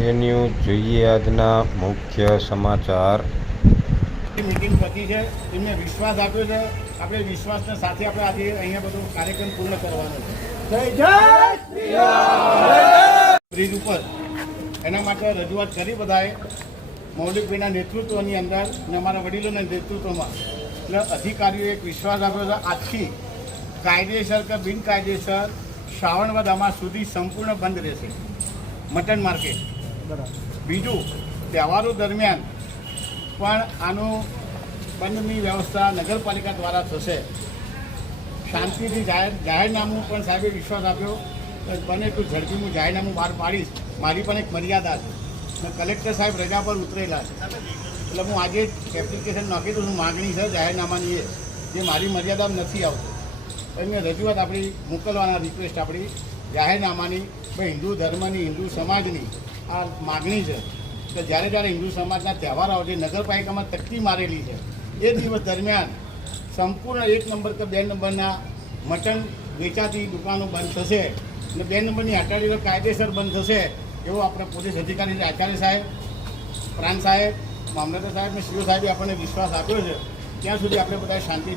એ news જોઈએ આજના મુખ્ય સમાચાર. મીટિંગ પતી છે, એમને વિશ્વાસ આપ્યો છે. આપણે વિશ્વાસના સાથે આપણે આજે અહીંયા બધો કાર્યક્રમ પૂર્ણ કરવાનો છે. બ્રિજ ઉપર એના માટે રજૂઆત કરી બધાએ મૌલિકભાઈના નેતૃત્વની અંદર અને અમારા વડીલોના નેતૃત્વમાં. એટલે અધિકારીઓએ એક વિશ્વાસ આપ્યો છે, આજથી કાયદેસર કે બિનકાયદેસર શ્રાવણ વદ અમાસ સુધી સંપૂર્ણ બંધ રહેશે મટન માર્કેટ. બીજું, તહેવારો દરમિયાન પણ આનું બંધની વ્યવસ્થા નગરપાલિકા દ્વારા થશે. શાંતિથી જાહેરનામું પણ સાહેબે વિશ્વાસ આપ્યો કે બને એટલું ઝડપી હું જાહેરનામું બહાર પાડીશ. મારી પણ એક મર્યાદા છે અને કલેક્ટર સાહેબ રજા પર ઉતરેલા છે, એટલે હું આજે જ એપ્લિકેશન નાખી દઉં છું. માગણી છે જાહેરનામાની જે મારી મર્યાદામાં નથી આવતું. એમને રજૂઆત આપણી મોકલવાના રિક્વેસ્ટ આપણી જાહેરનામાની ભાઈ હિન્દુ ધર્મની હિન્દુ સમાજની આ માગણી છે કે જ્યારે હિન્દુ સમાજના તહેવાર આવે છે, નગરપાલિકામાં તકતી મારેલી છે, એ દિવસ દરમિયાન સંપૂર્ણ 1 નંબર કે 2 નંબરના મટન વેચાતી દુકાનો બંધ થશે અને 2 નંબરની હટાડીઓ કાયદેસર બંધ થશે એવો આપણે પોલીસ અધિકારી આચાર્ય સાહેબ, પ્રાંત સાહેબ, મામલતદાર સાહેબ અને સીઓ સાહેબે આપણને વિશ્વાસ આપ્યો છે. ત્યાં સુધી આપણે બધા શાંતિ